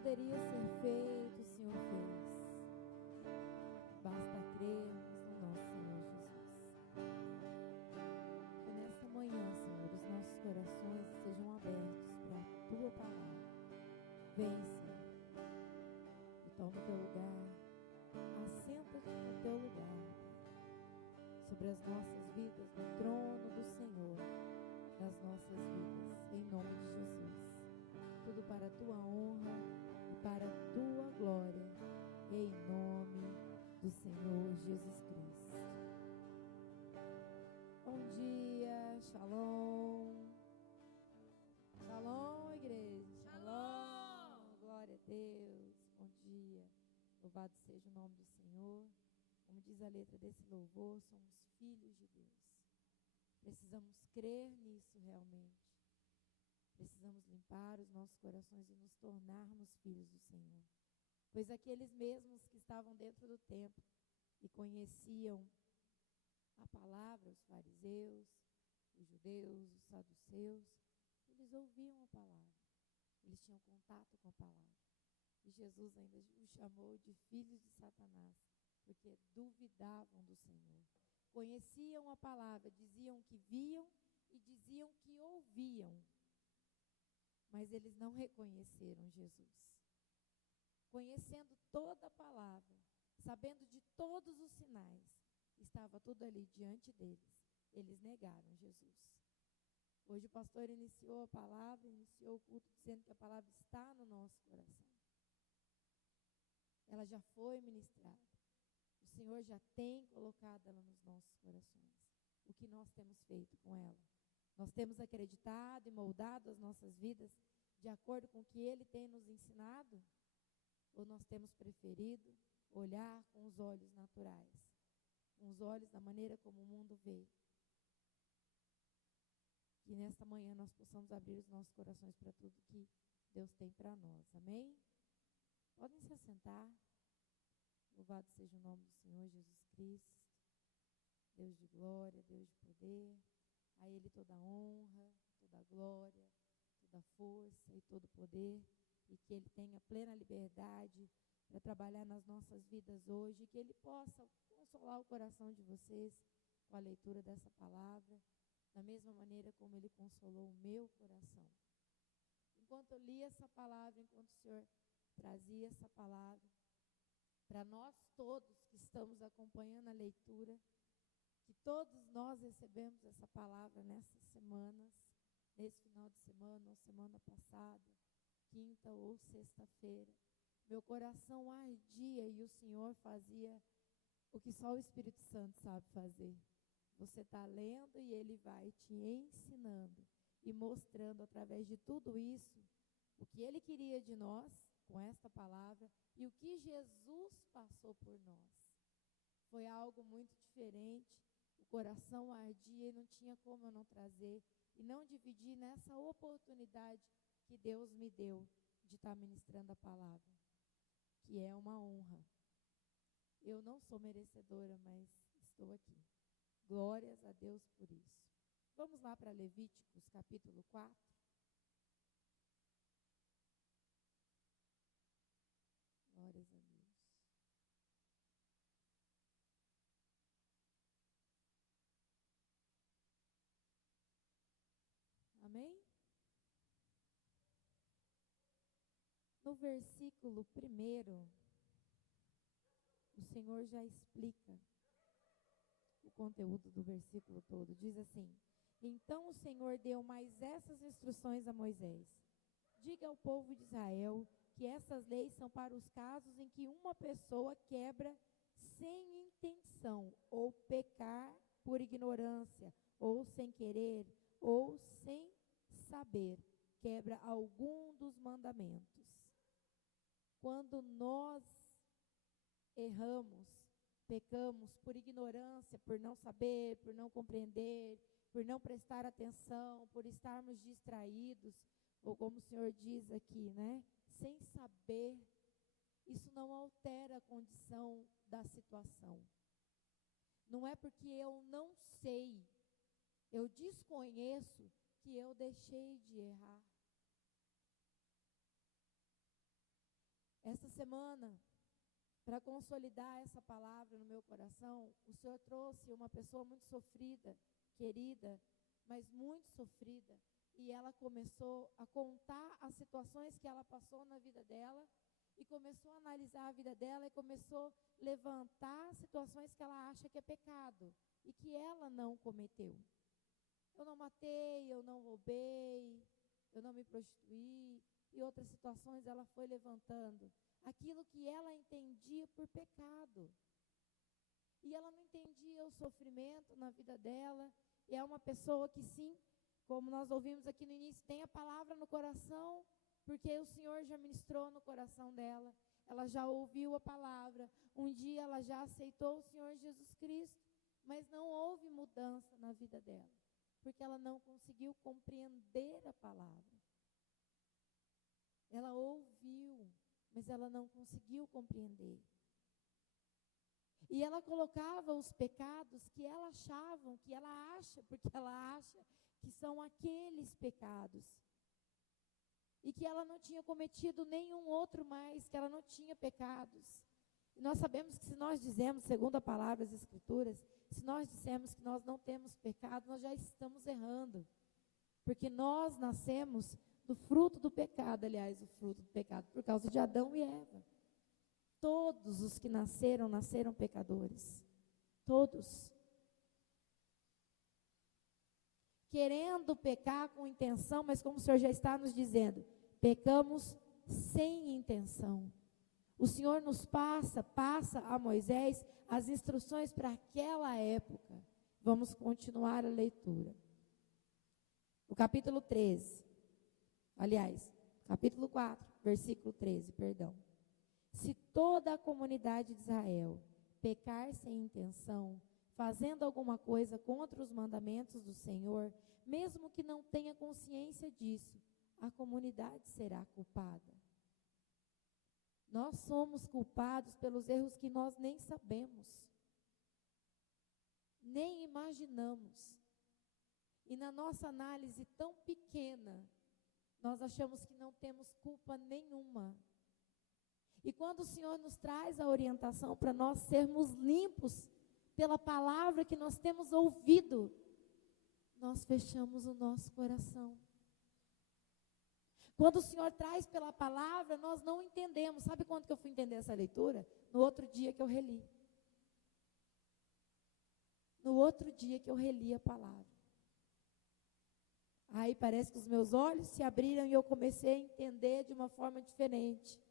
poderia ser feito, o Senhor fez. Basta crermos no nosso Senhor Jesus. Que nesta manhã, Senhor, os nossos corações sejam abertos para a Tua palavra. Vem, Senhor, e toma o Teu lugar. Assenta-te no Teu lugar, sobre as nossas vidas, no trono do Senhor, das nossas vidas, em nome de Jesus. Tudo para a Tua honra e para a Tua glória, em nome do Senhor Jesus Cristo. Bom dia, shalom. Shalom, igreja. Shalom. Glória a Deus. Bom dia. Louvado seja o nome do Senhor. Como diz a letra desse louvor, somos filhos de Deus. Precisamos crer nisso realmente. Precisamos limpar os nossos corações e nos tornarmos filhos do Senhor. Pois aqueles mesmos que estavam dentro do templo e conheciam a palavra, os fariseus, os judeus, os saduceus, eles ouviam a palavra. Eles tinham contato com a palavra. E Jesus ainda os chamou de filhos de Satanás, porque duvidavam do Senhor. Conheciam a palavra, diziam que viam e diziam que ouviam. Mas eles não reconheceram Jesus. Conhecendo toda a palavra, sabendo de todos os sinais, estava tudo ali diante deles. Eles negaram Jesus. Hoje o pastor iniciou a palavra, iniciou o culto dizendo que a palavra está no nosso coração. Ela já foi ministrada. O Senhor já tem colocado ela nos nossos corações. O que nós temos feito com ela? Nós temos acreditado e moldado as nossas vidas de acordo com o que Ele tem nos ensinado? Ou nós temos preferido olhar com os olhos naturais, com os olhos da maneira como o mundo vê? Que nesta manhã nós possamos abrir os nossos corações para tudo que Deus tem para nós. Amém? Podem se assentar. Louvado seja o nome do Senhor Jesus Cristo. Deus de glória, Deus de poder. A Ele toda a honra, toda a glória, toda a força e todo o poder. E que Ele tenha plena liberdade para trabalhar nas nossas vidas hoje. E que Ele possa consolar o coração de vocês com a leitura dessa palavra, da mesma maneira como Ele consolou o meu coração. Enquanto eu li essa palavra, enquanto o Senhor trazia essa palavra, para nós todos que estamos acompanhando a leitura, que todos nós recebemos essa palavra nessas semanas, nesse final de semana ou semana passada, quinta ou sexta-feira. Meu coração ardia e o Senhor fazia o que só o Espírito Santo sabe fazer. Você está lendo e Ele vai te ensinando e mostrando através de tudo isso o que Ele queria de nós com esta palavra e o que Jesus passou por nós. Foi algo muito diferente. O coração ardia e não tinha como eu não trazer e não dividir nessa oportunidade que Deus me deu de estar ministrando a palavra, que é uma honra. Eu não sou merecedora, mas estou aqui. Glórias a Deus por isso. Vamos lá para Levíticos capítulo 4. Glórias a Deus. Amém? No versículo 1, o Senhor já explica o conteúdo do versículo todo. Diz assim: então o Senhor deu mais essas instruções a Moisés. Diga ao povo de Israel que essas leis são para os casos em que uma pessoa quebra sem intenção, ou pecar por ignorância, ou sem querer, ou sem saber, quebra algum dos mandamentos. Quando nós erramos, pecamos por ignorância, por não saber, por não compreender, por não prestar atenção, por estarmos distraídos, ou como o Senhor diz aqui, né? Sem saber, isso não altera a condição da situação. Não é porque eu não sei, eu desconheço, que eu deixei de errar. semana, para consolidar essa palavra no meu coração, o Senhor trouxe uma pessoa muito sofrida, querida, mas muito sofrida. E ela começou a contar as situações que ela passou na vida dela, e começou a analisar a vida dela, e começou a levantar situações que ela acha que é pecado, e que ela não cometeu. Eu não matei, eu não roubei, eu não me prostituí, e outras situações ela foi levantando. Aquilo que ela entendia por pecado. E ela não entendia o sofrimento na vida dela. E é uma pessoa que sim, como nós ouvimos aqui no início, tem a palavra no coração, porque o Senhor já ministrou no coração dela. Ela já ouviu a palavra. Um dia ela já aceitou o Senhor Jesus Cristo, mas não houve mudança na vida dela, porque ela não conseguiu compreender a palavra. Ela ouviu, mas ela não conseguiu compreender. E ela colocava os pecados que ela achava, que ela acha, porque ela acha que são aqueles pecados. E que ela não tinha cometido nenhum outro mais, que ela não tinha pecados. E nós sabemos que se nós dizemos, segundo a palavra das Escrituras, se nós dissermos que nós não temos pecado, nós já estamos errando. Porque nós nascemos do fruto do pecado, aliás, o fruto do pecado, por causa de Adão e Eva. Todos os que nasceram pecadores. Todos. Querendo pecar com intenção, mas como o Senhor já está nos dizendo, pecamos sem intenção. O Senhor nos passa a Moisés as instruções para aquela época. Vamos continuar a leitura. O capítulo 13. Aliás, capítulo 4, versículo 13, perdão. Se toda a comunidade de Israel pecar sem intenção, fazendo alguma coisa contra os mandamentos do Senhor, mesmo que não tenha consciência disso, a comunidade será culpada. Nós somos culpados pelos erros que nós nem sabemos, nem imaginamos. E na nossa análise tão pequena, nós achamos que não temos culpa nenhuma. E quando o Senhor nos traz a orientação para nós sermos limpos pela palavra que nós temos ouvido, nós fechamos o nosso coração. Quando o Senhor traz pela palavra, nós não entendemos. Sabe quando que eu fui entender essa leitura? No outro dia que eu reli. No outro dia que eu reli a palavra. Aí parece que os meus olhos se abriram e eu comecei a entender de uma forma diferente.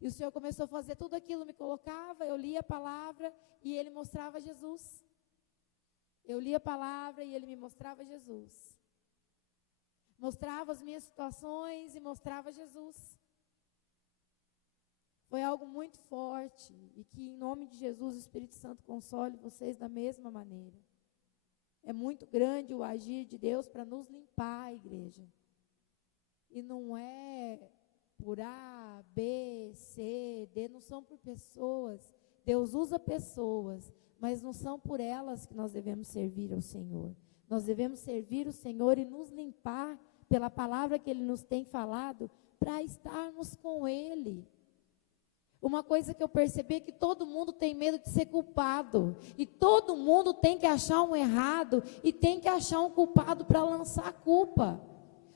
E o Senhor começou a fazer tudo aquilo, me colocava, eu lia a palavra e Ele mostrava Jesus. Eu lia a palavra e Ele me mostrava Jesus. Mostrava as minhas situações e mostrava Jesus. Foi algo muito forte e que em nome de Jesus o Espírito Santo console vocês da mesma maneira. É muito grande o agir de Deus para nos limpar, a igreja. E não é por A, B, C, D, não são por pessoas. Deus usa pessoas, mas não são por elas que nós devemos servir ao Senhor. Nós devemos servir o Senhor e nos limpar pela palavra que Ele nos tem falado para estarmos com Ele. Uma coisa que eu percebi é que todo mundo tem medo de ser culpado. E todo mundo tem que achar um errado e tem que achar um culpado para lançar a culpa.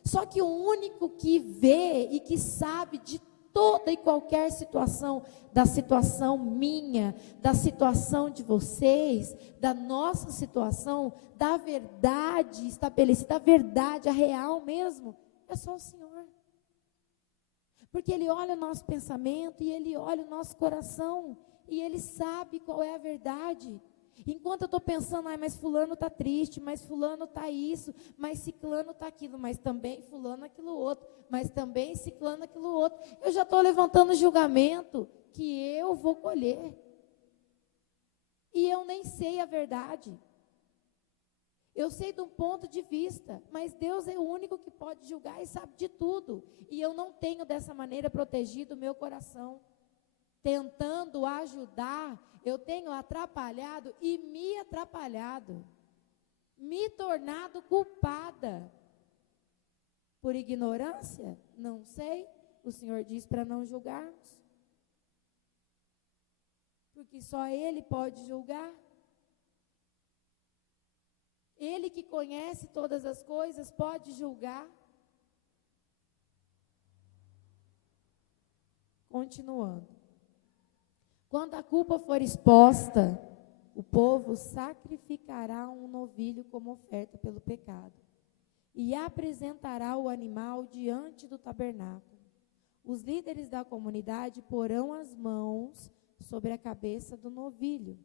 Só que o único que vê e que sabe de toda e qualquer situação, da situação minha, da situação de vocês, da nossa situação, da verdade estabelecida, da verdade, a real mesmo, é só o Senhor. Porque Ele olha o nosso pensamento e Ele olha o nosso coração e Ele sabe qual é a verdade. Enquanto eu estou pensando, mas fulano está triste, mas fulano está isso, mas ciclano está aquilo, mas também fulano aquilo outro, mas também ciclano aquilo outro. Eu já estou levantando julgamento que eu vou colher. E eu nem sei a verdade. Eu sei de um ponto de vista, mas Deus é o único que pode julgar e sabe de tudo. E eu não tenho dessa maneira protegido o meu coração. Tentando ajudar, eu tenho atrapalhado e me atrapalhado. Me tornado culpada. Por ignorância? Não sei. o Senhor diz para não julgarmos. Porque só Ele pode julgar. Ele que conhece todas as coisas pode julgar. Continuando. Quando a culpa for exposta, o povo sacrificará um novilho como oferta pelo pecado e apresentará o animal diante do tabernáculo. Os líderes da comunidade porão as mãos sobre a cabeça do novilho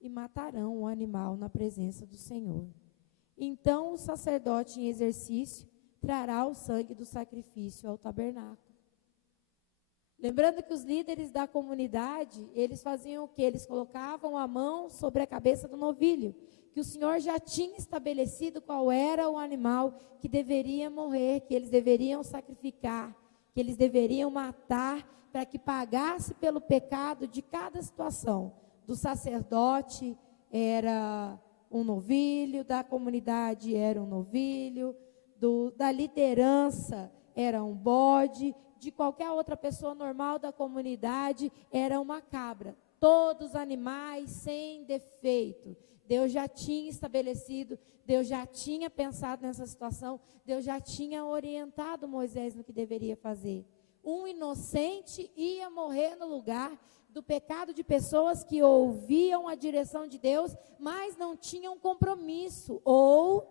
e matarão o animal na presença do Senhor. Então o sacerdote em exercício trará o sangue do sacrifício ao tabernáculo. Lembrando que os líderes da comunidade, eles faziam o quê? Eles colocavam a mão sobre a cabeça do novilho, que o Senhor já tinha estabelecido qual era o animal que deveria morrer, que eles deveriam sacrificar, que eles deveriam matar, para que pagasse pelo pecado de cada situação. Do sacerdote era um novilho, da comunidade era um novilho, da liderança era um bode, de qualquer outra pessoa normal da comunidade era uma cabra. Todos animais sem defeito. Deus já tinha estabelecido, Deus já tinha pensado nessa situação, Deus já tinha orientado Moisés no que deveria fazer. Um inocente ia morrer no lugar do pecado de pessoas que ouviam a direção de Deus, mas não tinham compromisso. Ou,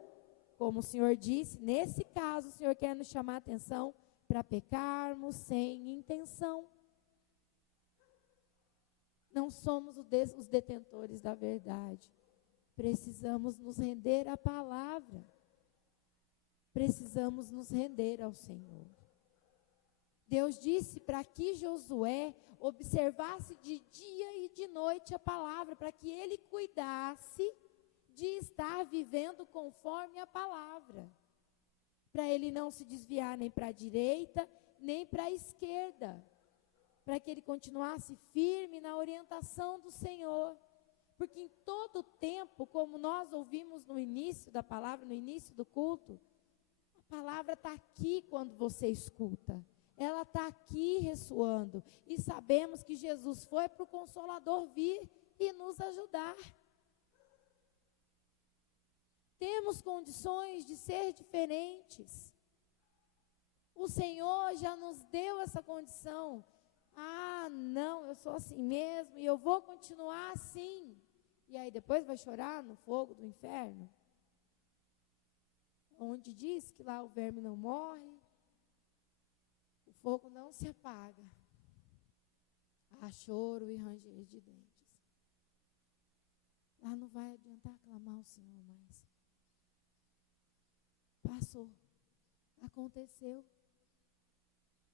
como o Senhor disse, nesse caso o Senhor quer nos chamar a atenção para pecarmos sem intenção. Não somos os detentores da verdade. Precisamos nos render à palavra. Precisamos nos render ao Senhor. Deus disse para que Josué observasse de dia e de noite a palavra, para que ele cuidasse de estar vivendo conforme a palavra. Para ele não se desviar nem para a direita, nem para a esquerda. Para que ele continuasse firme na orientação do Senhor. Porque em todo tempo, como nós ouvimos no início da palavra, no início do culto, a palavra está aqui quando você escuta. Ela está aqui ressoando. E sabemos que Jesus foi para o Consolador vir e nos ajudar. Temos condições de ser diferentes. O Senhor já nos deu essa condição. Ah, não, eu sou assim mesmo e eu vou continuar assim. E aí depois vai chorar no fogo do inferno? Onde diz que lá o verme não morre, o fogo não se apaga. Há choro e ranger de dentes. Lá não vai adiantar clamar ao Senhor mais. Passou, aconteceu.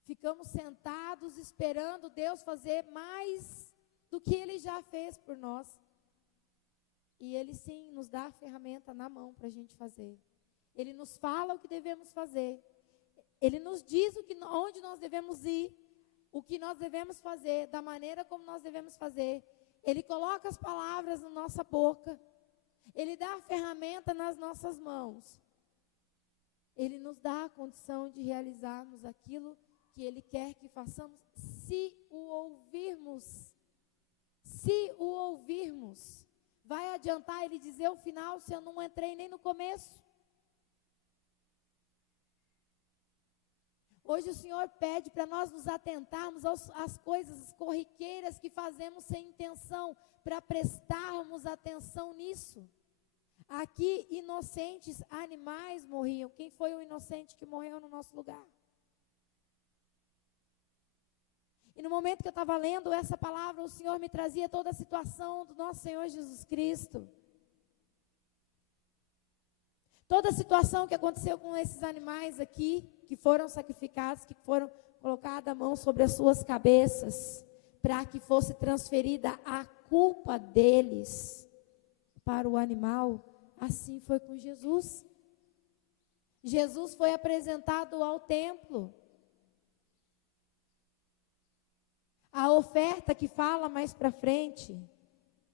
Ficamos sentados esperando Deus fazer mais do que Ele já fez por nós. E Ele sim nos dá a ferramenta na mão para a gente fazer. Ele nos fala o que devemos fazer. Ele nos diz onde nós devemos ir, o que nós devemos fazer, da maneira como nós devemos fazer. Ele coloca as palavras na nossa boca. Ele dá a ferramenta nas nossas mãos. Ele nos dá a condição de realizarmos aquilo que Ele quer que façamos, se o ouvirmos. Se o ouvirmos. Vai adiantar Ele dizer o final se eu não entrei nem no começo? Hoje o Senhor pede para nós nos atentarmos às coisas corriqueiras que fazemos sem intenção, para prestarmos atenção nisso. Aqui, inocentes animais morriam. Quem foi o inocente que morreu no nosso lugar? E no momento que eu estava lendo essa palavra, o Senhor me trazia toda a situação do nosso Senhor Jesus Cristo. Toda a situação que aconteceu com esses animais aqui, que foram sacrificados, que foram colocadas a mão sobre as suas cabeças, para que fosse transferida a culpa deles para o animal. Assim foi com Jesus. Jesus foi apresentado ao templo. A oferta que fala mais para frente,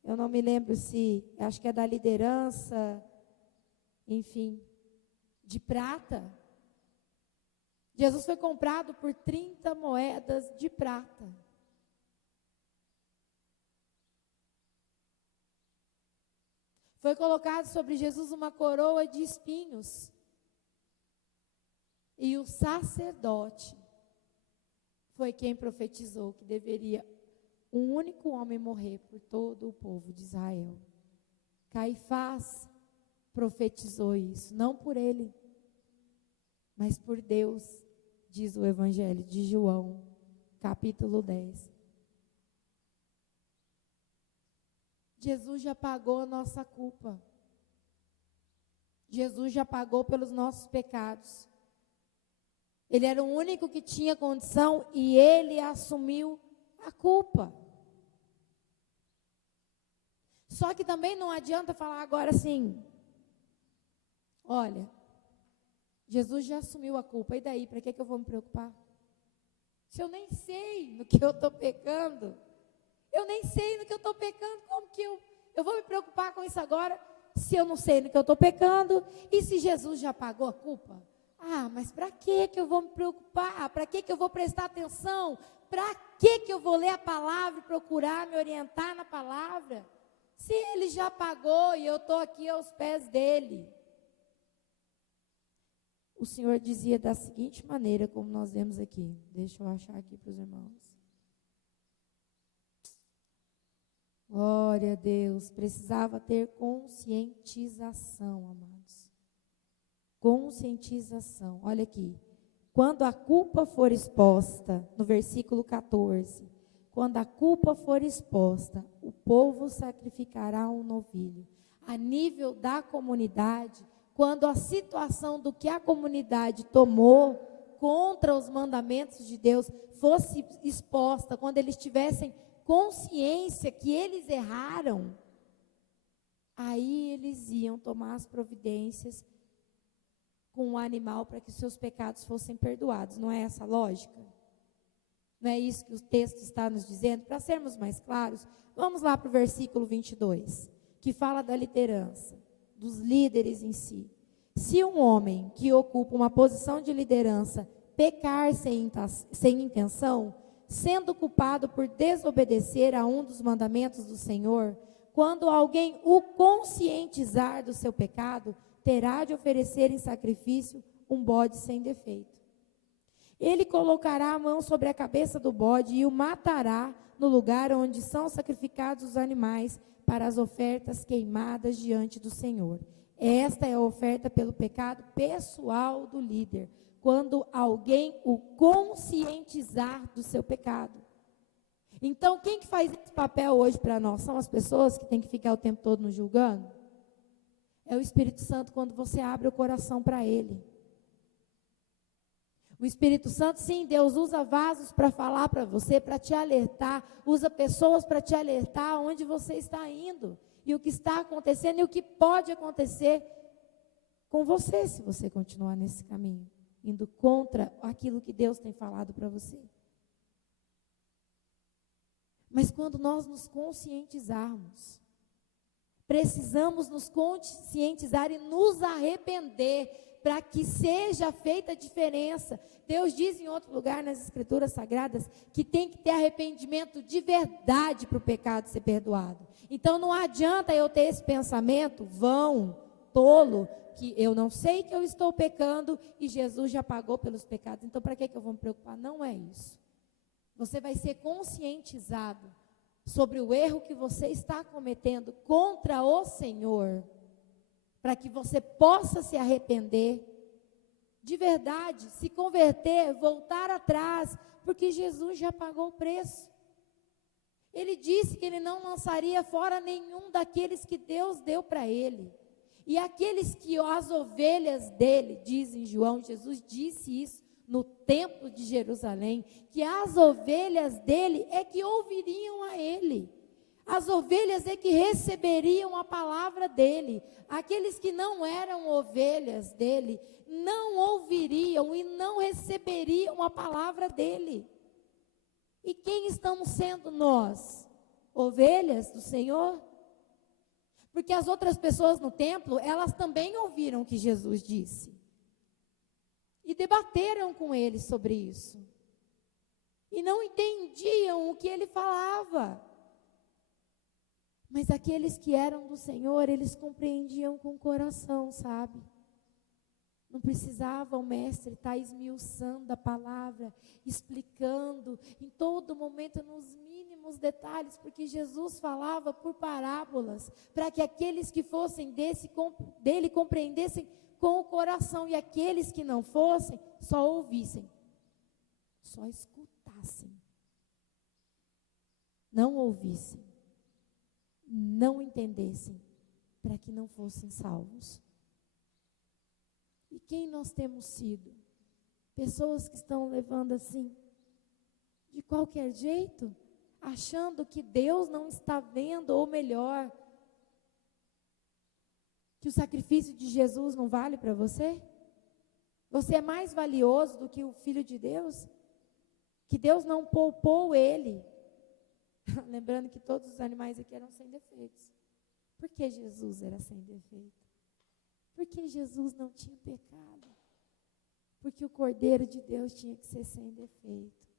eu não me lembro acho que é da liderança, enfim, de prata. Jesus foi comprado por 30 moedas de prata. Foi colocado sobre Jesus uma coroa de espinhos. E o sacerdote foi quem profetizou que deveria um único homem morrer por todo o povo de Israel. Caifás profetizou isso, não por ele, mas por Deus, diz o Evangelho de João, capítulo 10. Jesus já pagou a nossa culpa. Jesus já pagou pelos nossos pecados. Ele era o único que tinha condição e ele assumiu a culpa. Só que também não adianta falar agora assim, olha, Jesus já assumiu a culpa, e daí, para que eu vou me preocupar? Se eu nem sei no que eu estou pecando, eu nem sei no que eu estou pecando, como que eu vou me preocupar com isso agora, se eu não sei no que eu estou pecando, e se Jesus já pagou a culpa? Ah, mas para que eu vou me preocupar? Para que eu vou prestar atenção? Para que eu vou ler a palavra e procurar me orientar na palavra? Se ele já pagou e eu estou aqui aos pés dele. O Senhor dizia da seguinte maneira, como nós vemos aqui. Deixa eu achar aqui para os irmãos. Glória a Deus. Precisava ter conscientização, amados. Conscientização. Olha aqui. Quando a culpa for exposta, no versículo 14. Quando a culpa for exposta, o povo sacrificará um novilho. A nível da comunidade, quando a situação do que a comunidade tomou contra os mandamentos de Deus fosse exposta, quando eles tivessem consciência que eles erraram, aí eles iam tomar as providências com o animal para que os seus pecados fossem perdoados. Não é essa a lógica? Não é isso que o texto está nos dizendo? Para sermos mais claros, vamos lá para o versículo 22, que fala da liderança, dos líderes em si. Se um homem que ocupa uma posição de liderança pecar sem intenção, sendo culpado por desobedecer a um dos mandamentos do Senhor, quando alguém o conscientizar do seu pecado, terá de oferecer em sacrifício um bode sem defeito. Ele colocará a mão sobre a cabeça do bode e o matará no lugar onde são sacrificados os animais para as ofertas queimadas diante do Senhor. Esta é a oferta pelo pecado pessoal do líder, quando alguém o conscientizar do seu pecado. Então, quem que faz esse papel hoje para nós? São as pessoas que têm que ficar o tempo todo nos julgando? É o Espírito Santo quando você abre o coração para Ele. O Espírito Santo, sim, Deus usa vasos para falar para você, para te alertar, usa pessoas para te alertar onde você está indo, e o que está acontecendo, e o que pode acontecer com você, se você continuar nesse caminho, indo contra aquilo que Deus tem falado para você. Mas quando nós nos conscientizarmos, precisamos nos conscientizar e nos arrepender, para que seja feita a diferença. Deus diz em outro lugar nas Escrituras Sagradas que tem que ter arrependimento de verdade para o pecado ser perdoado. Então não adianta eu ter esse pensamento vão, tolo, que eu não sei que eu estou pecando e Jesus já pagou pelos pecados. Então para que eu vou me preocupar? Não é isso. Você vai ser conscientizado sobre o erro que você está cometendo contra o Senhor, para que você possa se arrepender, de verdade, se converter, voltar atrás, porque Jesus já pagou o preço. Ele disse que ele não lançaria fora nenhum daqueles que Deus deu para ele. E aqueles que as ovelhas dele, diz em João, Jesus disse isso no templo de Jerusalém, que as ovelhas dele é que ouviriam a ele. As ovelhas é que receberiam a palavra dele. Aqueles que não eram ovelhas dele, não ouviriam e não receberiam a palavra dele. E quem estamos sendo nós? Ovelhas do Senhor? Porque as outras pessoas no templo, elas também ouviram o que Jesus disse. e debateram com ele sobre isso. E não entendiam o que ele falava. Mas aqueles que eram do Senhor, eles compreendiam com o coração, sabe? Não precisava o mestre estar esmiuçando a palavra, explicando em todo momento, nos mínimos detalhes, porque Jesus falava por parábolas, para que aqueles que fossem dele compreendessem com o coração, e aqueles que não fossem, só ouvissem, só escutassem, não ouvissem, não entendessem, para que não fossem salvos. E quem nós temos sido? Pessoas que estão levando assim, de qualquer jeito, achando que Deus não está vendo, ou melhor, que o sacrifício de Jesus não vale para você? Você é mais valioso do que o Filho de Deus? Que Deus não poupou ele? Lembrando que todos os animais aqui eram sem defeitos. Por que Jesus era sem defeito? Porque Jesus não tinha pecado. Porque o Cordeiro de Deus tinha que ser sem defeito.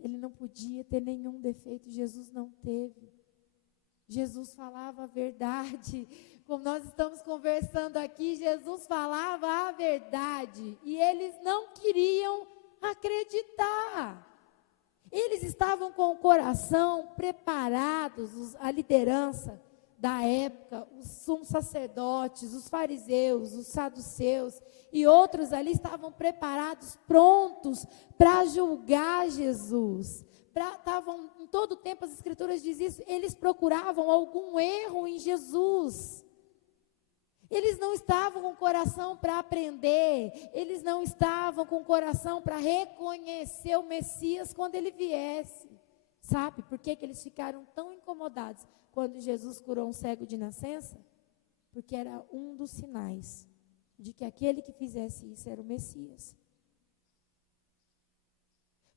Ele não podia ter nenhum defeito, Jesus não teve. Jesus falava a verdade. Como nós estamos conversando aqui, Jesus falava a verdade. E eles não queriam acreditar. Eles estavam com o coração preparados, a liderança da época, os sumos sacerdotes, os fariseus, os saduceus e outros ali estavam preparados, prontos para julgar Jesus. Estavam em todo o tempo, as escrituras dizem isso, eles procuravam algum erro em Jesus. Eles não estavam com o coração para aprender, eles não estavam com o coração para reconhecer o Messias quando ele viesse. Sabe por que eles ficaram tão incomodados quando Jesus curou um cego de nascença? Porque era um dos sinais de que aquele que fizesse isso era o Messias.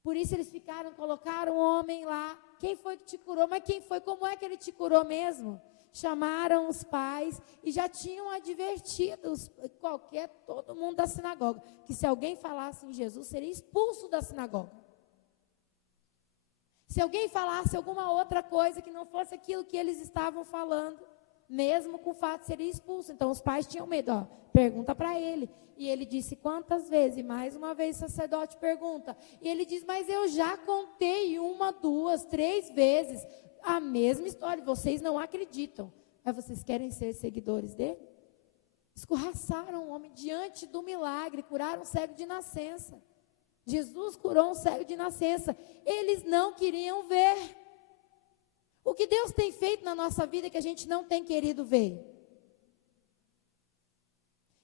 Por isso eles colocaram o homem lá. Quem foi que te curou? Mas quem foi? Como é que ele te curou mesmo? Chamaram os pais e já tinham advertido todo mundo da sinagoga, que se alguém falasse em Jesus, seria expulso da sinagoga. Se alguém falasse alguma outra coisa que não fosse aquilo que eles estavam falando, mesmo com o fato de seria expulso. Então os pais tinham medo, pergunta para ele. E ele disse quantas vezes? E mais uma vez o sacerdote pergunta. E ele diz, mas eu já contei 1, 2, 3 vezes a mesma história, vocês não acreditam. Mas vocês querem ser seguidores dele? Escorraçaram o homem diante do milagre, curaram um cego de nascença. Jesus curou um cego de nascença. Eles não queriam ver. O que Deus tem feito na nossa vida que a gente não tem querido ver?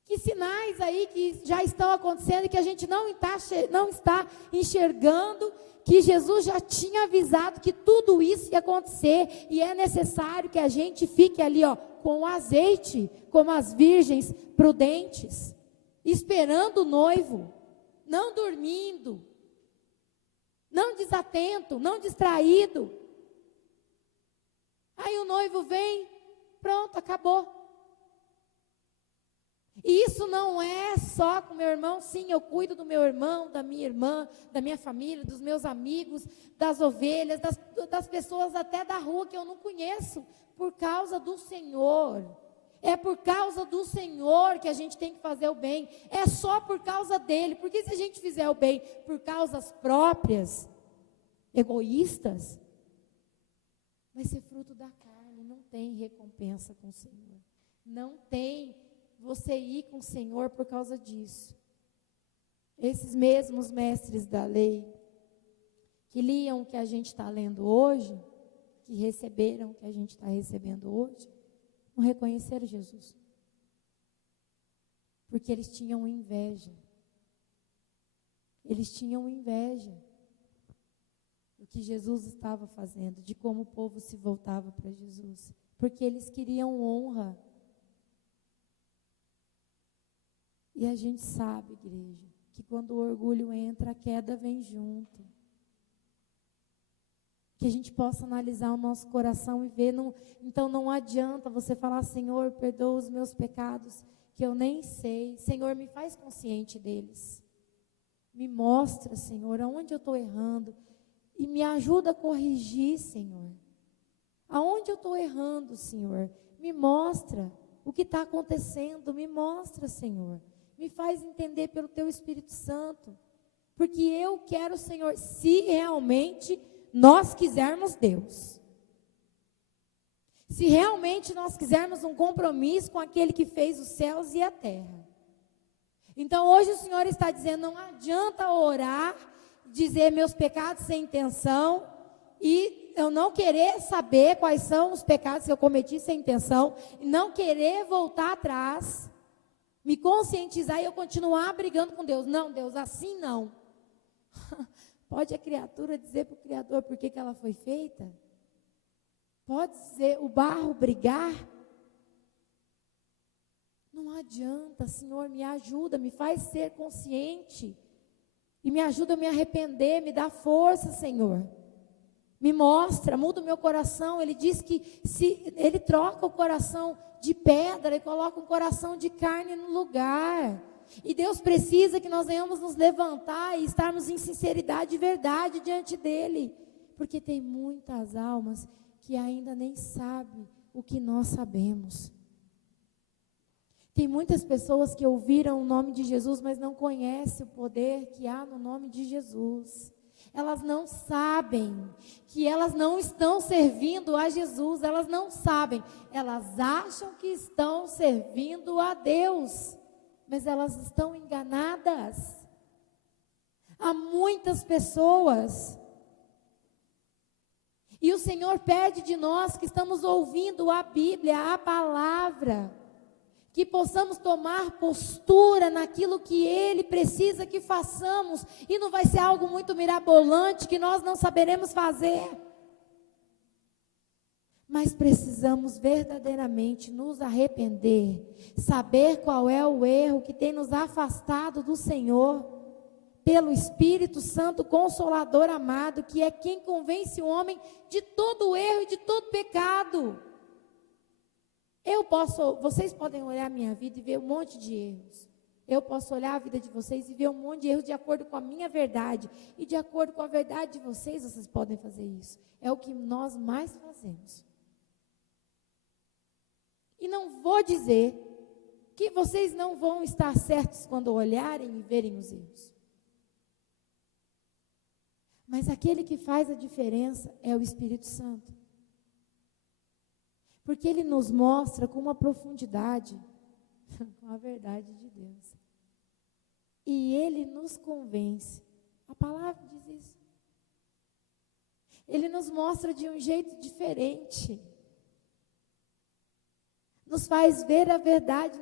Que sinais aí que já estão acontecendo e que a gente não está enxergando, que Jesus já tinha avisado que tudo isso ia acontecer e é necessário que a gente fique ali, com o azeite, como as virgens prudentes, esperando o noivo, não dormindo, não desatento, não distraído. Aí o noivo vem, pronto, acabou. E isso não é só com meu irmão, sim, eu cuido do meu irmão, da minha irmã, da minha família, dos meus amigos, das ovelhas, das pessoas até da rua que eu não conheço, por causa do Senhor. É por causa do Senhor que a gente tem que fazer o bem, é só por causa dele, porque se a gente fizer o bem por causas próprias, egoístas, vai ser fruto da carne, não tem recompensa com o Senhor, não tem você ir com o Senhor por causa disso. Esses mesmos mestres da lei, que liam o que a gente está lendo hoje, que receberam o que a gente está recebendo hoje, não reconheceram Jesus. Porque eles tinham inveja. Eles tinham inveja do que Jesus estava fazendo, de como o povo se voltava para Jesus. Porque eles queriam honra. E a gente sabe, igreja, que quando o orgulho entra, a queda vem junto. Que a gente possa analisar o nosso coração e ver, então não adianta você falar, Senhor, perdoa os meus pecados, que eu nem sei. Senhor, me faz consciente deles. Me mostra, Senhor, aonde eu estou errando. E me ajuda a corrigir, Senhor. Aonde eu estou errando, Senhor? Me mostra o que está acontecendo. Me mostra, Senhor. Me faz entender pelo Teu Espírito Santo. Porque eu quero, Senhor, se realmente nós quisermos Deus. Se realmente nós quisermos um compromisso com aquele que fez os céus e a terra. Então hoje o Senhor está dizendo, não adianta orar, dizer meus pecados sem intenção, e eu não querer saber quais são os pecados que eu cometi sem intenção, e não querer voltar atrás, me conscientizar e eu continuar brigando com Deus. Não, Deus, assim não. Pode a criatura dizer para o Criador por que ela foi feita? Pode dizer o barro brigar? Não adianta, Senhor, me ajuda, me faz ser consciente. E me ajuda a me arrepender, me dá força, Senhor. Me mostra, muda o meu coração. Ele diz que se Ele troca o coração de pedra e coloca um coração de carne no lugar. E Deus precisa que nós venhamos nos levantar e estarmos em sinceridade e verdade diante dEle. Porque tem muitas almas que ainda nem sabem o que nós sabemos. Tem muitas pessoas que ouviram o nome de Jesus, mas não conhecem o poder que há no nome de Jesus. Elas não sabem que elas não estão servindo a Jesus, elas não sabem. Elas acham que estão servindo a Deus, mas elas estão enganadas. Há muitas pessoas. E o Senhor pede de nós que estamos ouvindo a Bíblia, a palavra, que possamos tomar postura naquilo que Ele precisa que façamos, e não vai ser algo muito mirabolante que nós não saberemos fazer, mas precisamos verdadeiramente nos arrepender, saber qual é o erro que tem nos afastado do Senhor, pelo Espírito Santo Consolador amado, que é quem convence o homem de todo erro e de todo pecado. Vocês podem olhar a minha vida e ver um monte de erros. Eu posso olhar a vida de vocês e ver um monte de erros de acordo com a minha verdade. E de acordo com a verdade de vocês, vocês podem fazer isso. É o que nós mais fazemos. E não vou dizer que vocês não vão estar certos quando olharem e verem os erros. Mas aquele que faz a diferença é o Espírito Santo. Porque Ele nos mostra com uma profundidade, com a verdade de Deus. E Ele nos convence. A palavra diz isso. Ele nos mostra de um jeito diferente. Nos faz ver a verdade,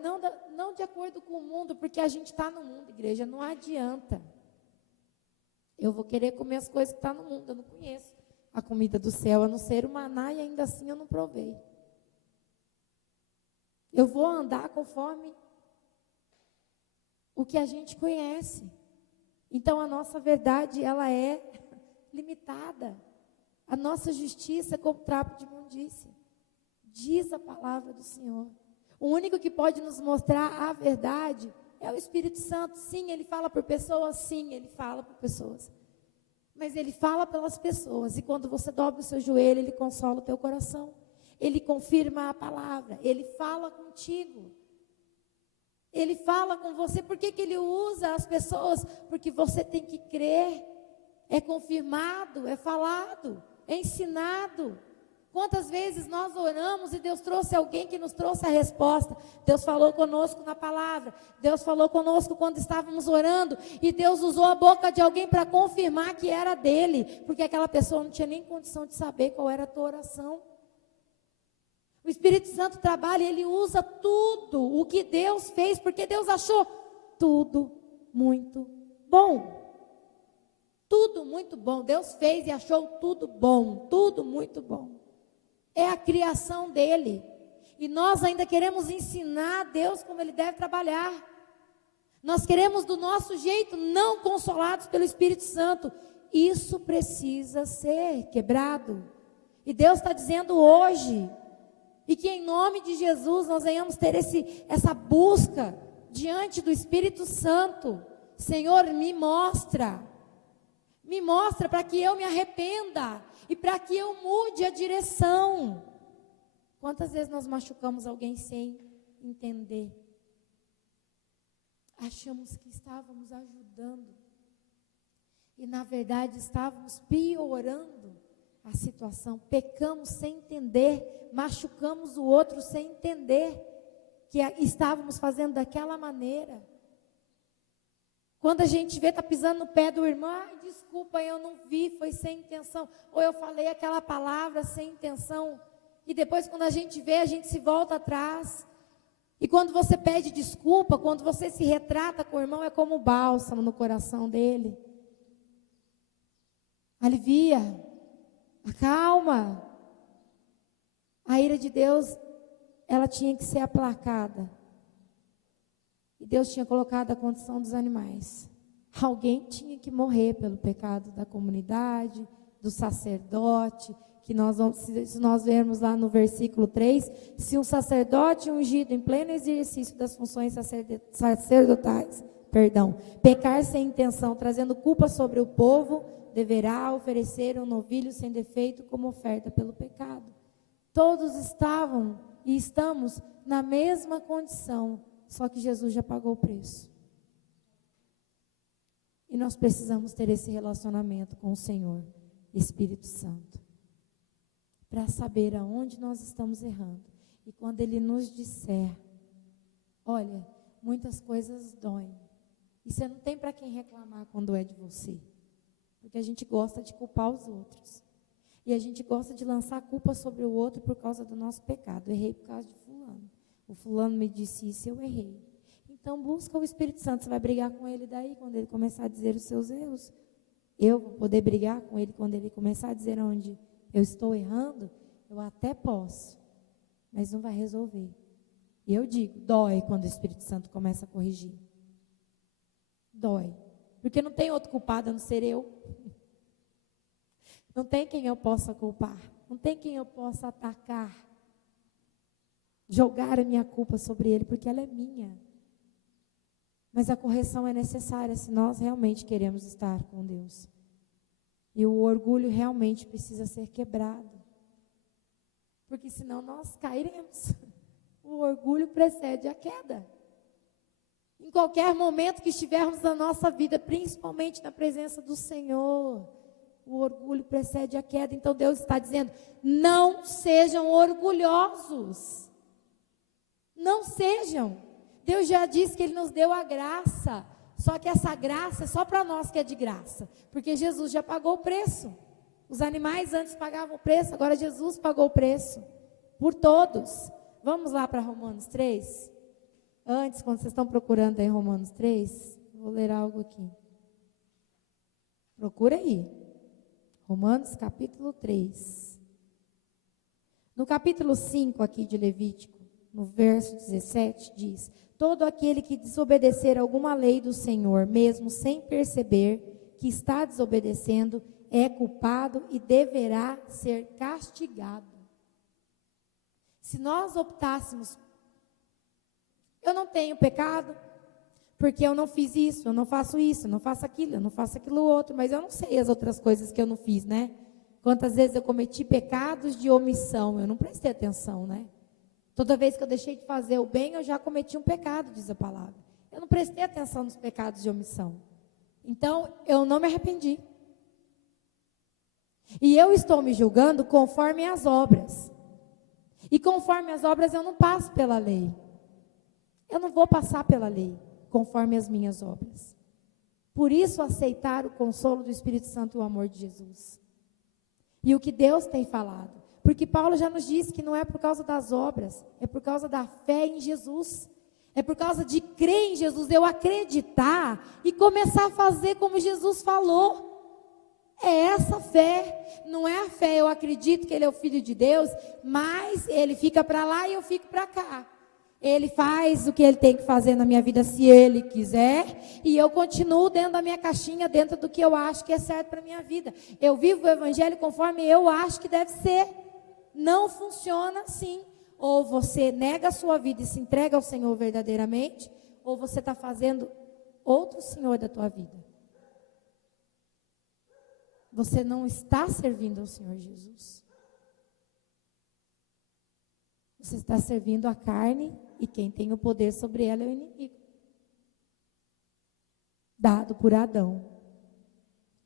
não de acordo com o mundo, porque a gente está no mundo, igreja, não adianta. Eu vou querer comer as coisas que estão no mundo, eu não conheço a comida do céu, a não ser o maná, e ainda assim eu não provei. Eu vou andar conforme o que a gente conhece. Então a nossa verdade, ela é limitada. A nossa justiça é como trapo de imundícia. Diz a palavra do Senhor. O único que pode nos mostrar a verdade é o Espírito Santo. Sim, Ele fala por pessoas. Sim, Ele fala por pessoas. Mas Ele fala pelas pessoas. E quando você dobra o seu joelho, Ele consola o teu coração. Ele confirma a palavra. Ele fala contigo. Ele fala com você. Por que Ele usa as pessoas? Porque você tem que crer. É confirmado, é falado, é ensinado. Quantas vezes nós oramos e Deus trouxe alguém que nos trouxe a resposta. Deus falou conosco na palavra. Deus falou conosco quando estávamos orando. E Deus usou a boca de alguém para confirmar que era dele. Porque aquela pessoa não tinha nem condição de saber qual era a tua oração. O Espírito Santo trabalha e Ele usa tudo o que Deus fez. Porque Deus achou tudo muito bom. Tudo muito bom. Deus fez e achou tudo bom. Tudo muito bom. É a criação dele. E nós ainda queremos ensinar a Deus como Ele deve trabalhar. Nós queremos do nosso jeito, não consolados pelo Espírito Santo. Isso precisa ser quebrado. E Deus está dizendo hoje, E que em nome de Jesus nós venhamos ter essa busca diante do Espírito Santo. Senhor, me mostra para que eu me arrependa e para que eu mude a direção. Quantas vezes nós machucamos alguém sem entender? Achamos que estávamos ajudando e na verdade estávamos piorando a situação. Pecamos sem entender, machucamos o outro sem entender que estávamos fazendo daquela maneira. Quando a gente vê, está pisando no pé do irmão, desculpa, eu não vi, foi sem intenção. Ou eu falei aquela palavra sem intenção. E depois quando a gente vê, a gente se volta atrás. E quando você pede desculpa, quando você se retrata com o irmão, é como bálsamo no coração dele. Alivia, acalma. A ira de Deus, ela tinha que ser aplacada. E Deus tinha colocado a condição dos animais. Alguém tinha que morrer pelo pecado da comunidade, do sacerdote, que se nós vermos lá no versículo 3, se um sacerdote ungido em pleno exercício das funções sacerdotais, pecar sem intenção, trazendo culpa sobre o povo, deverá oferecer um novilho sem defeito como oferta pelo pecado. Todos estavam e estamos na mesma condição, só que Jesus já pagou o preço. E nós precisamos ter esse relacionamento com o Senhor, Espírito Santo, para saber aonde nós estamos errando. E quando Ele nos disser, olha, muitas coisas doem. E você não tem para quem reclamar quando é de você. Porque a gente gosta de culpar os outros. E a gente gosta de lançar a culpa sobre o outro por causa do nosso pecado. Eu errei por causa de fulano. O fulano me disse isso, eu errei. Então busca o Espírito Santo. Você vai brigar com ele daí, quando ele começar a dizer os seus erros. Eu vou poder brigar com ele quando ele começar a dizer onde eu estou errando? Eu até posso, mas não vai resolver. E eu digo, dói quando o Espírito Santo começa a corrigir. Dói. Porque não tem outro culpado a não ser eu. Não tem quem eu possa culpar. Não tem quem eu possa atacar. Jogar a minha culpa sobre ele, porque ela é minha. Mas a correção é necessária se nós realmente queremos estar com Deus. E o orgulho realmente precisa ser quebrado. Porque senão nós cairemos. O orgulho precede a queda. Em qualquer momento que estivermos na nossa vida, principalmente na presença do Senhor, o orgulho precede a queda. Então Deus está dizendo, não sejam orgulhosos. Não sejam. Deus já disse que Ele nos deu a graça. Só que essa graça é só para nós que é de graça. Porque Jesus já pagou o preço. Os animais antes pagavam o preço, agora Jesus pagou o preço. Por todos. Vamos lá para Romanos 3. Antes, quando vocês estão procurando aí Romanos 3, vou ler algo aqui. Procura aí. Romanos capítulo 3. No capítulo 5 aqui de Levítico, no verso 17, diz: todo aquele que desobedecer alguma lei do Senhor, mesmo sem perceber que está desobedecendo, é culpado e deverá ser castigado. Se nós optássemos, eu não tenho pecado, porque eu não fiz isso, eu não faço isso, eu não faço aquilo, eu não faço aquilo outro, mas eu não sei as outras coisas que eu não fiz, né? Quantas vezes eu cometi pecados de omissão, eu não prestei atenção, né? Toda vez que eu deixei de fazer o bem, eu já cometi um pecado, diz a palavra. Eu não prestei atenção nos pecados de omissão. Então, eu não me arrependi. E eu estou me julgando conforme as obras. E conforme as obras, eu não passo pela lei. Eu não vou passar pela lei, conforme as minhas obras. Por isso, aceitar o consolo do Espírito Santo e o amor de Jesus. E o que Deus tem falado. Porque Paulo já nos disse que não é por causa das obras, é por causa da fé em Jesus. É por causa de crer em Jesus, eu acreditar e começar a fazer como Jesus falou. É essa fé, não é a fé, eu acredito que Ele é o Filho de Deus, mas Ele fica para lá e eu fico para cá. Ele faz o que Ele tem que fazer na minha vida se Ele quiser, e eu continuo dentro da minha caixinha, dentro do que eu acho que é certo para a minha vida. Eu vivo o Evangelho conforme eu acho que deve ser. Não funciona assim. Ou você nega a sua vida e se entrega ao Senhor verdadeiramente, ou você está fazendo outro senhor da tua vida. Você não está servindo ao Senhor Jesus. Você está servindo a carne e quem tem o poder sobre ela é o inimigo. Dado por Adão.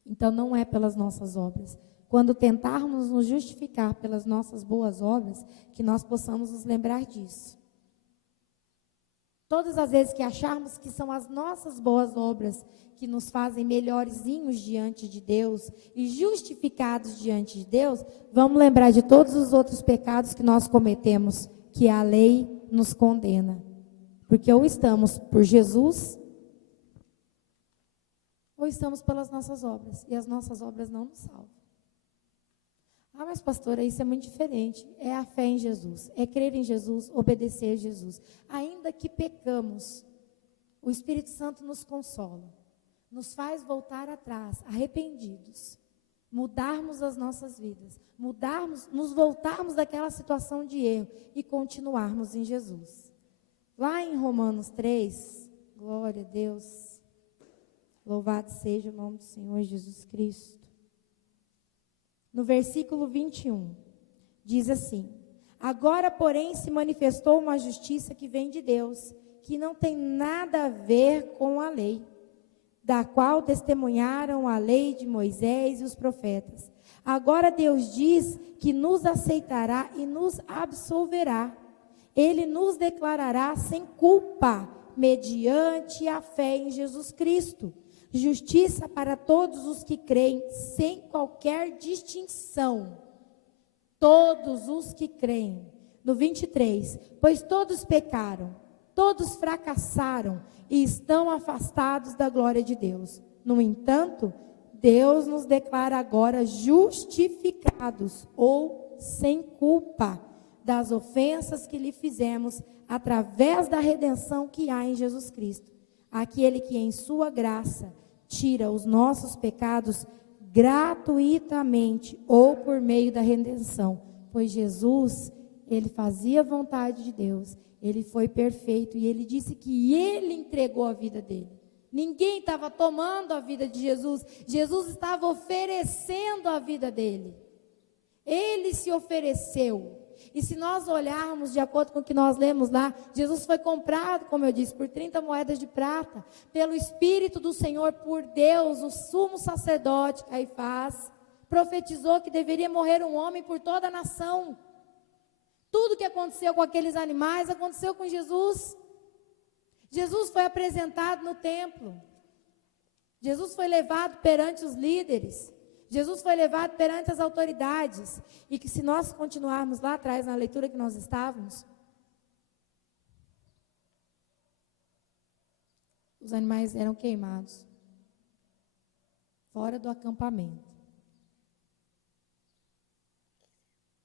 Então não é pelas nossas obras. Quando tentarmos nos justificar pelas nossas boas obras, que nós possamos nos lembrar disso. Todas as vezes que acharmos que são as nossas boas obras que nos fazem melhorzinhos diante de Deus e justificados diante de Deus, vamos lembrar de todos os outros pecados que nós cometemos, que a lei nos condena. Porque ou estamos por Jesus, ou estamos pelas nossas obras, e as nossas obras não nos salvam. Ah, mas pastora, isso é muito diferente. É a fé em Jesus, é crer em Jesus, obedecer a Jesus. Ainda que pecamos, o Espírito Santo nos consola, nos faz voltar atrás, arrependidos, mudarmos as nossas vidas, nos voltarmos daquela situação de erro e continuarmos em Jesus. Lá em Romanos 3, glória a Deus, louvado seja o nome do Senhor Jesus Cristo. No versículo 21, diz assim: agora, porém, se manifestou uma justiça que vem de Deus, que não tem nada a ver com a lei, da qual testemunharam a lei de Moisés e os profetas. Agora Deus diz que nos aceitará e nos absolverá. Ele nos declarará sem culpa, mediante a fé em Jesus Cristo. Justiça para todos os que creem, sem qualquer distinção. Todos os que creem. No 23, pois todos pecaram, todos fracassaram e estão afastados da glória de Deus. No entanto, Deus nos declara agora justificados ou sem culpa das ofensas que lhe fizemos através da redenção que há em Jesus Cristo. Aquele que em sua graça tira os nossos pecados gratuitamente ou por meio da redenção. Pois Jesus, ele fazia a vontade de Deus, ele foi perfeito e ele disse que ele entregou a vida dele. Ninguém estava tomando a vida de Jesus, Jesus estava oferecendo a vida dele. Ele se ofereceu. E se nós olharmos de acordo com o que nós lemos lá, Jesus foi comprado, como eu disse, por 30 moedas de prata, pelo Espírito do Senhor, por Deus, o sumo sacerdote Caifás, profetizou que deveria morrer um homem por toda a nação. Tudo que aconteceu com aqueles animais, aconteceu com Jesus. Jesus foi apresentado no templo. Jesus foi levado perante os líderes. Jesus foi levado perante as autoridades, e que se nós continuarmos lá atrás, na leitura que nós estávamos, os animais eram queimados, fora do acampamento.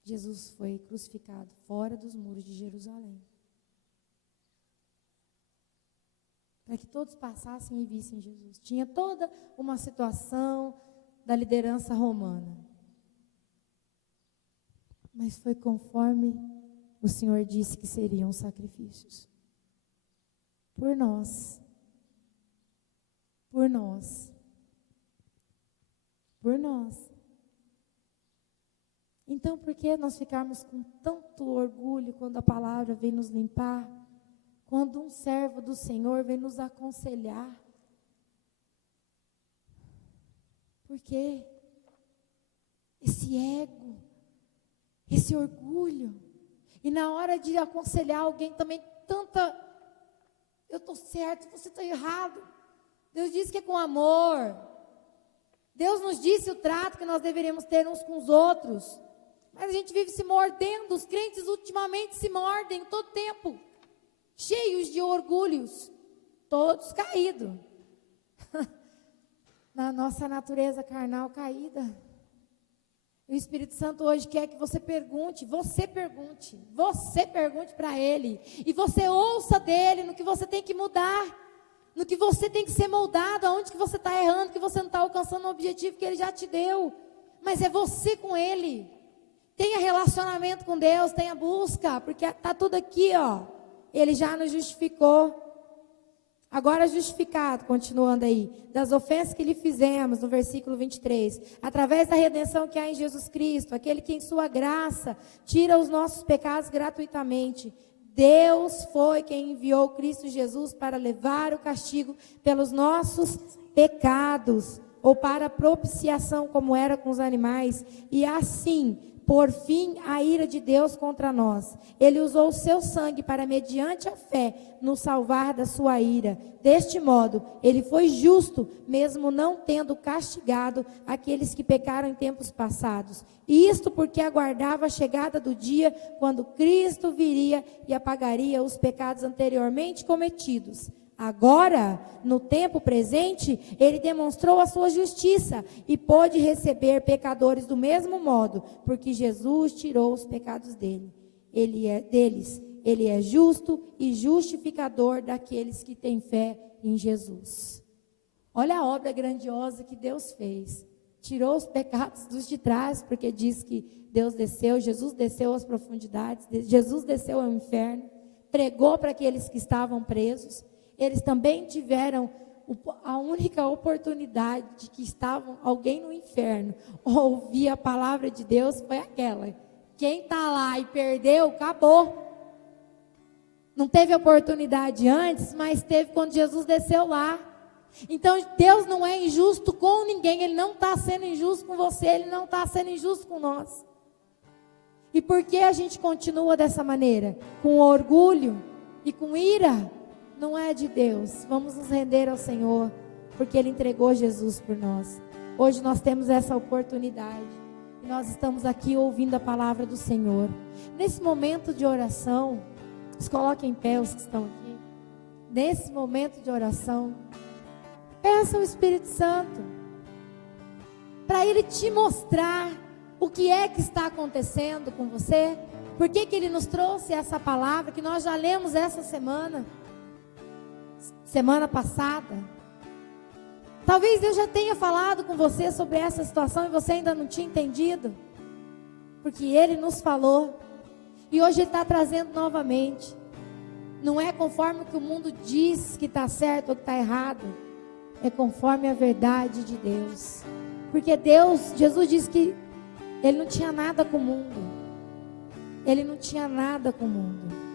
Jesus foi crucificado fora dos muros de Jerusalém, para que todos passassem e vissem Jesus. Tinha toda uma situação da liderança romana. Mas foi conforme o Senhor disse que seriam os sacrifícios. Por nós. Por nós. Por nós. Então, por que nós ficarmos com tanto orgulho quando a palavra vem nos limpar? Quando um servo do Senhor vem nos aconselhar? Porque esse ego, esse orgulho, e na hora de aconselhar alguém também eu estou certo, você está errado. Deus diz que é com amor. Deus nos disse o trato que nós deveríamos ter uns com os outros. Mas a gente vive se mordendo, os crentes ultimamente se mordem todo tempo, cheios de orgulhos, todos caídos. Na nossa natureza carnal caída. O Espírito Santo hoje quer que você pergunte para Ele, e você ouça dEle no que você tem que mudar, no que você tem que ser moldado, aonde que você está errando, que você não está alcançando o objetivo que Ele já te deu, mas é você com Ele. Tenha relacionamento com Deus, tenha busca, porque está tudo aqui, ó. Ele já nos justificou. Agora justificado, continuando aí, das ofensas que lhe fizemos, no versículo 23, através da redenção que há em Jesus Cristo, aquele que em sua graça tira os nossos pecados gratuitamente. Deus foi quem enviou Cristo Jesus para levar o castigo pelos nossos pecados, ou para propiciação, como era com os animais, e assim por fim a ira de Deus contra nós. Ele usou o seu sangue para, mediante a fé, nos salvar da sua ira. Deste modo, ele foi justo, mesmo não tendo castigado aqueles que pecaram em tempos passados. E isto porque aguardava a chegada do dia quando Cristo viria e apagaria os pecados anteriormente cometidos. Agora, no tempo presente, ele demonstrou a sua justiça e pôde receber pecadores do mesmo modo, porque Jesus tirou os pecados deles. Ele é justo e justificador daqueles que têm fé em Jesus. Olha a obra grandiosa que Deus fez. Tirou os pecados dos de trás, porque diz que Jesus desceu às profundidades, Jesus desceu ao inferno, pregou para aqueles que estavam presos. Eles também tiveram a única oportunidade de que estavam alguém no inferno, ouvir a palavra de Deus, foi aquela. Quem está lá e perdeu, acabou. Não teve oportunidade antes, mas teve quando Jesus desceu lá. Então Deus não é injusto com ninguém, Ele não está sendo injusto com você, Ele não está sendo injusto com nós. E por que a gente continua dessa maneira? Com orgulho e com ira? Não é de Deus. Vamos nos render ao Senhor, porque Ele entregou Jesus por nós. Hoje nós temos essa oportunidade, e nós estamos aqui ouvindo a palavra do Senhor. Nesse momento de oração, se coloquem em pé os que estão aqui. Nesse momento de oração, peça ao Espírito Santo, para Ele te mostrar o que é que está acontecendo com você. Por que Ele nos trouxe essa palavra, que nós já lemos essa semana passada. Talvez Deus já tenha falado com você sobre essa situação e você ainda não tinha entendido, porque Ele nos falou, e hoje Ele está trazendo novamente. Não é conforme o que o mundo diz que está certo ou que está errado, é conforme a verdade de Deus, porque Jesus disse que Ele não tinha nada com o mundo, Ele não tinha nada com o mundo.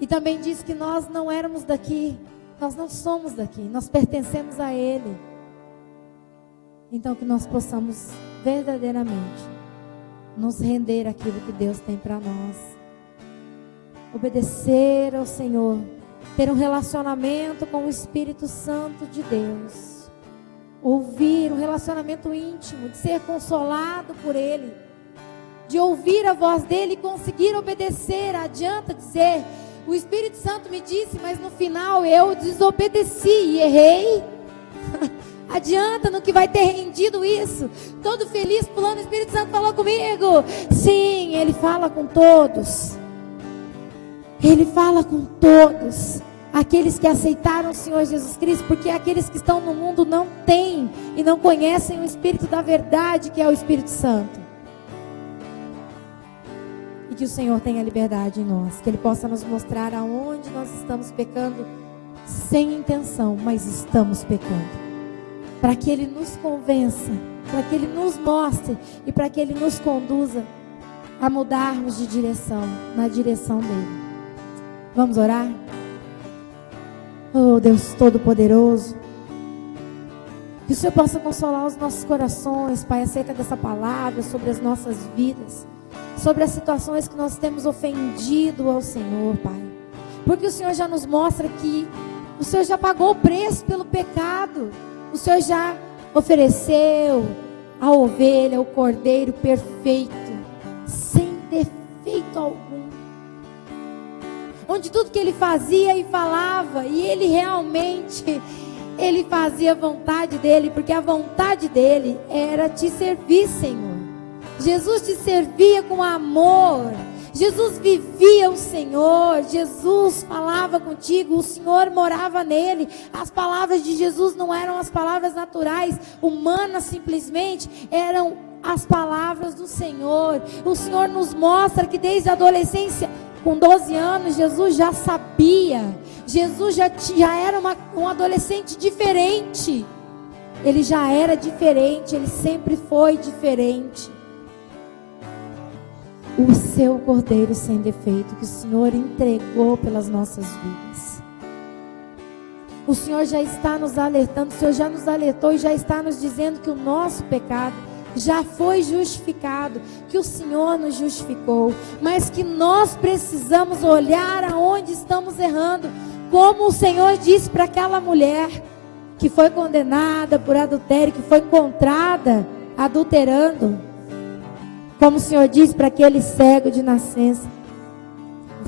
E também diz que nós não éramos daqui, nós não somos daqui, nós pertencemos a Ele. Então que nós possamos verdadeiramente nos render àquilo que Deus tem para nós. Obedecer ao Senhor, ter um relacionamento com o Espírito Santo de Deus. Ouvir, um relacionamento íntimo, de ser consolado por Ele, de ouvir a voz dEle e conseguir obedecer. Adianta dizer: o Espírito Santo me disse, mas no final eu desobedeci e errei. Adianta no que vai ter rendido isso? Todo feliz pulando, o Espírito Santo falou comigo. Sim, Ele fala com todos. Ele fala com todos. Aqueles que aceitaram o Senhor Jesus Cristo, porque aqueles que estão no mundo não têm e não conhecem o Espírito da verdade, que é o Espírito Santo. E que o Senhor tenha liberdade em nós, que Ele possa nos mostrar aonde nós estamos pecando sem intenção, mas estamos pecando, para que Ele nos convença, para que Ele nos mostre e para que Ele nos conduza a mudarmos de direção, na direção dEle. Vamos orar? Oh Deus Todo-Poderoso, que o Senhor possa consolar os nossos corações, Pai, acerca dessa palavra, sobre as nossas vidas, sobre as situações que nós temos ofendido ao Senhor, Pai. Porque o Senhor já nos mostra que o Senhor já pagou o preço pelo pecado. O Senhor já ofereceu a ovelha, o cordeiro perfeito, sem defeito algum. Onde tudo que Ele fazia e falava, e Ele realmente, Ele fazia a vontade dEle, porque a vontade dEle era te servir, Senhor. Jesus te servia com amor, Jesus vivia o Senhor, Jesus falava contigo, o Senhor morava nele. As palavras de Jesus não eram as palavras naturais, humanas simplesmente, eram as palavras do Senhor. O Senhor nos mostra que desde a adolescência, com 12 anos, Jesus já sabia. Jesus já era um adolescente diferente. Ele já era diferente, ele sempre foi diferente. O seu Cordeiro sem defeito, que o Senhor entregou pelas nossas vidas. O Senhor já está nos alertando, o Senhor já nos alertou e já está nos dizendo que o nosso pecado já foi justificado, que o Senhor nos justificou, mas que nós precisamos olhar aonde estamos errando, como o Senhor disse para aquela mulher que foi condenada por adultério, que foi encontrada adulterando, como o Senhor disse para aquele cego de nascença: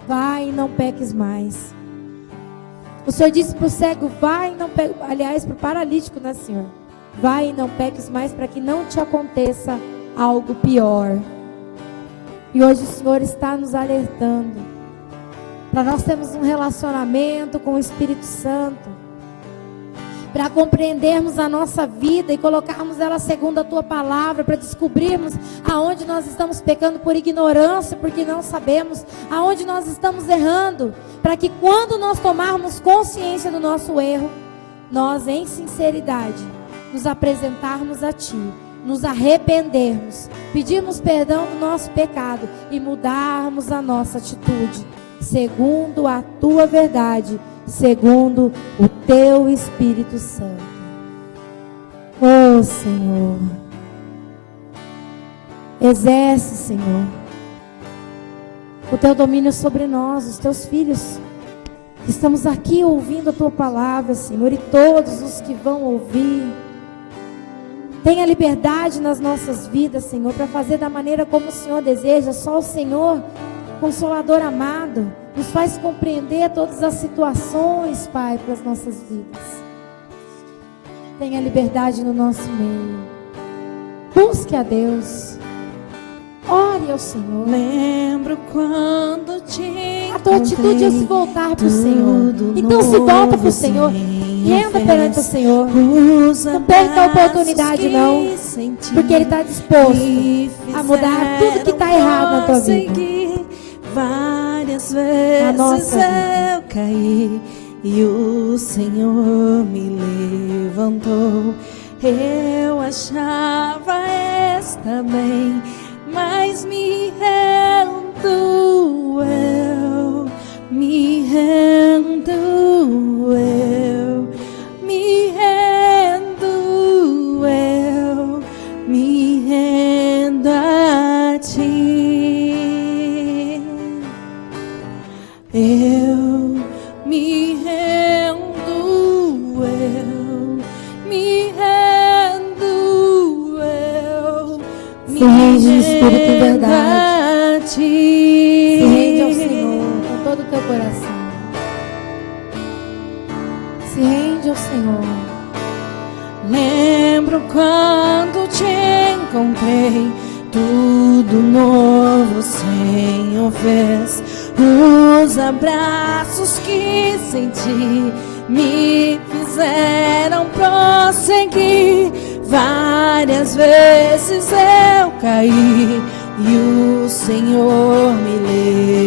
vai e não peques mais. O Senhor disse para o cego: vai e não peques, aliás, para o paralítico, né, Senhor? Vai e não peques mais, para que não te aconteça algo pior. E hoje o Senhor está nos alertando para nós termos um relacionamento com o Espírito Santo, para compreendermos a nossa vida e colocarmos ela segundo a Tua palavra, para descobrirmos aonde nós estamos pecando por ignorância, porque não sabemos, aonde nós estamos errando, para que quando nós tomarmos consciência do nosso erro, nós em sinceridade nos apresentarmos a Ti, nos arrependermos, pedirmos perdão do nosso pecado e mudarmos a nossa atitude, segundo a Tua verdade, segundo o Teu Espírito Santo. Oh, Senhor, exerce, Senhor, o Teu domínio sobre nós, os Teus filhos, que estamos aqui ouvindo a Tua palavra, Senhor, e todos os que vão ouvir. Tenha liberdade nas nossas vidas, Senhor, para fazer da maneira como o Senhor deseja. Só o Senhor, Consolador amado, nos faz compreender todas as situações, Pai, para as nossas vidas. Tenha liberdade no nosso meio. Busque a Deus. Ore ao Senhor. Lembro quando te a tua atitude é se voltar para o Senhor. Então se volta para o Senhor. Renda perante o Senhor. Não perca a oportunidade, não. Porque Ele está disposto a mudar tudo que está errado na tua vida. Várias vezes eu caí e o Senhor me levantou. Eu achava estar bem, mas me rendo, eu me rendo, eu me rendo, eu me rendo a Ti. Eu me rendo, eu me rendo, eu me se rende ao Espírito em verdade. Se rende ao Senhor com todo o teu coração. Se rende ao Senhor. Lembro quando te encontrei, tudo novo o Senhor fez. Os abraços que senti me fizeram prosseguir. Várias vezes eu caí e o Senhor me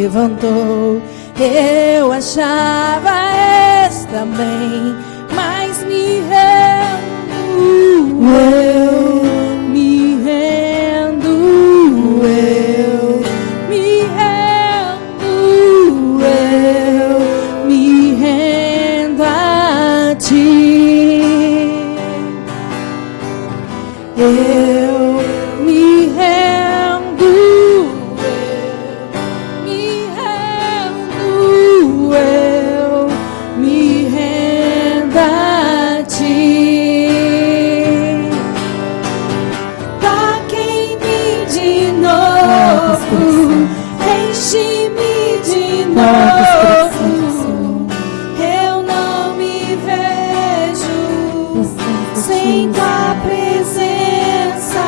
levantou. Eu achava estar bem, mas me rendo, eu me rendo, eu me rendo, eu me rendo a Ti. Eu me rendo, eu me rendo, eu me rendo a Ti. Toque-me de novo, enche-me de novo. Eu não me vejo sem Tua presença.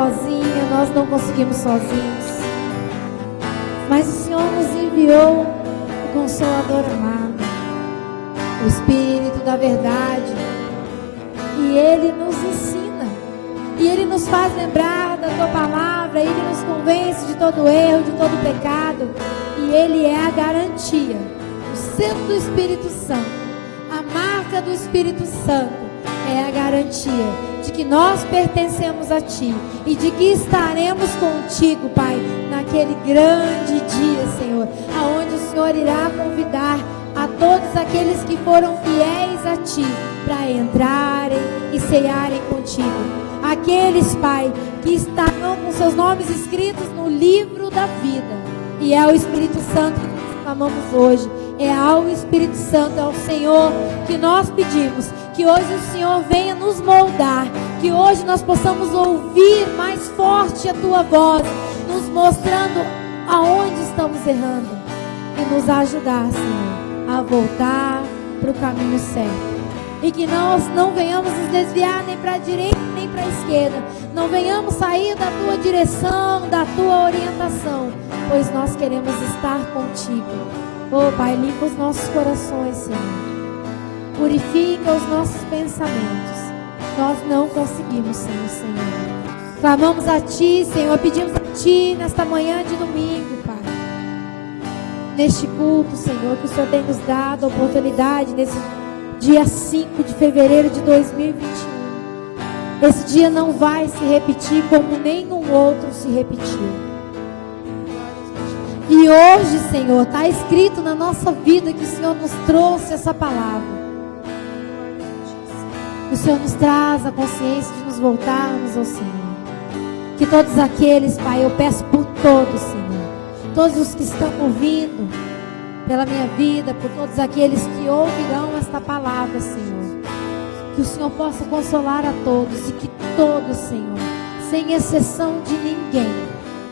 sozinha, nós não conseguimos sozinhos. Mas o Senhor nos enviou o Consolador amado, o Espírito da verdade. E Ele nos ensina. E Ele nos faz lembrar da Tua palavra. Ele nos convence de todo erro, de todo pecado. E Ele é a garantia. O selo do Espírito Santo, a marca do Espírito Santo, é a garantia de que nós pertencemos a Ti e de que estaremos contigo, Pai, naquele grande dia, Senhor, aonde o Senhor irá convidar a todos aqueles que foram fiéis a Ti para entrarem e cearem contigo. Aqueles, Pai, que estarão com seus nomes escritos no livro da vida. E é o Espírito Santo que nós clamamos hoje. É ao Espírito Santo, é ao Senhor que nós pedimos. Que hoje o Senhor venha nos moldar. Que hoje nós possamos ouvir mais forte a Tua voz, nos mostrando aonde estamos errando. E nos ajudar, Senhor, a voltar para o caminho certo. E que nós não venhamos nos desviar nem para a direita nem para a esquerda. Não venhamos sair da Tua direção, da Tua orientação, pois nós queremos estar contigo. Oh Pai, limpa os nossos corações, Senhor. Purifica os nossos pensamentos. Nós não conseguimos, Senhor. Clamamos a Ti, Senhor, pedimos a Ti nesta manhã de domingo, Pai. Neste culto, Senhor, que o Senhor tem nos dado a oportunidade nesse dia 5 de fevereiro de 2021. Esse dia não vai se repetir como nenhum outro se repetiu. E hoje, Senhor, está escrito na nossa vida que o Senhor nos trouxe essa palavra. O Senhor nos traz a consciência de nos voltarmos ao Senhor. Que todos aqueles, Pai, eu peço por todos, Senhor, todos os que estão ouvindo, pela minha vida, por todos aqueles que ouvirão esta palavra, Senhor, que o Senhor possa consolar a todos e que todos, Senhor, sem exceção de ninguém,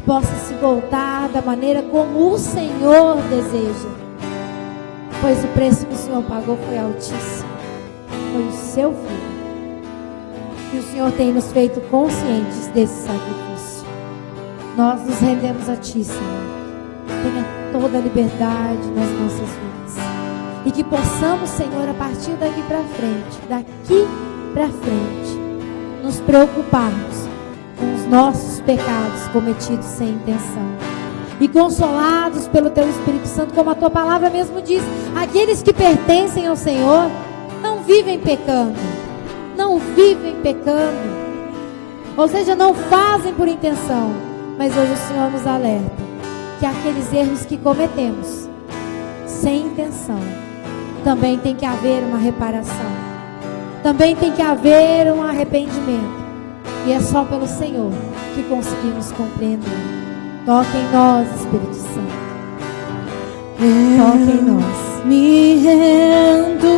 possa se voltar da maneira como o Senhor deseja, pois o preço que o Senhor pagou foi altíssimo, foi o Seu Filho, e o Senhor tem nos feito conscientes desse sacrifício. Nós nos rendemos a Ti, Senhor. Tenha toda a liberdade nas nossas vidas. E que possamos, Senhor, a partir daqui para frente, nos preocuparmos com os nossos pecados cometidos sem intenção. E consolados pelo Teu Espírito Santo, como a Tua palavra mesmo diz, aqueles que pertencem ao Senhor não vivem pecando. Não vivem pecando. Ou seja, não fazem por intenção. Mas hoje o Senhor nos alerta que aqueles erros que cometemos sem intenção, também tem que haver uma reparação, também tem que haver um arrependimento, e é só pelo Senhor que conseguimos compreender. Toque em nós, Espírito Santo. Toque em nós. Me rendo